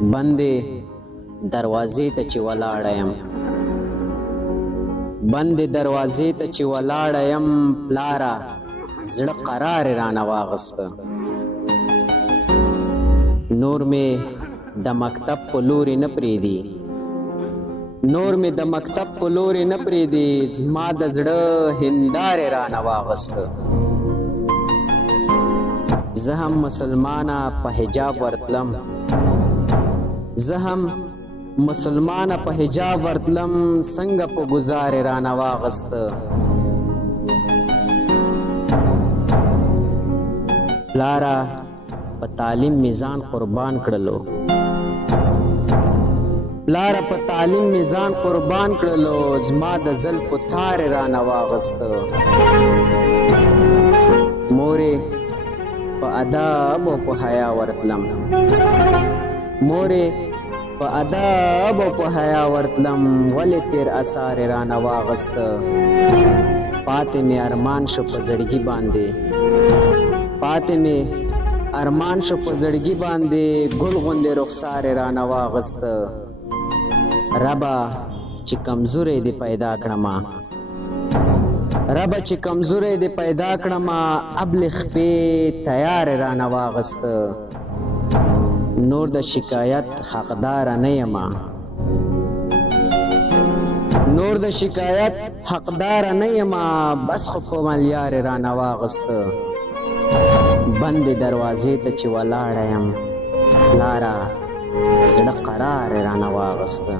بندې دروازې ته چې ولاړه یم بندې دروازې ته چې ولاړه یم پلاره زړه قرار یې رانه واغسته نور مې د مکتب په لورې نه پرېږدي نور مې د مکتب په لورې نه پرېږدي زما د زړه هندارې رانه واغسته زه هم مسلمانه په حجاب ورتلم زه هم مسلمانه په حجاب ورتلم څنګه په ګزار یې رانه واغسته پلاره په تعلیم میزان قربان کړلو پلاره په تعلیم میزان قربان کړلو زما د زلفو تار یې رانه واغسته مورې په ادب او په حیا ورتلم مورې په ادب او په حیا ورتلم ولې تیر اثار یې رانه واغسته پاتې مې ارمان شو په زړګي باندې پاتې مې ارمان شو په زړګي باندې ګل غوندې رخسار یې رانه واغسته ربه چې کمزوری دې پیدا کړمه ربه چې کمزوری دې پیدا کړمه ابل خپې تیار یې رانه واغسته نور د شکایت حقداره نه یمه نور د شکایت حقداره نه یمه بس خو په ملیار یې رانه واغسته بندې دروازې ته چې ولاړه یم پلاره زړه قرار یې رانه واغسته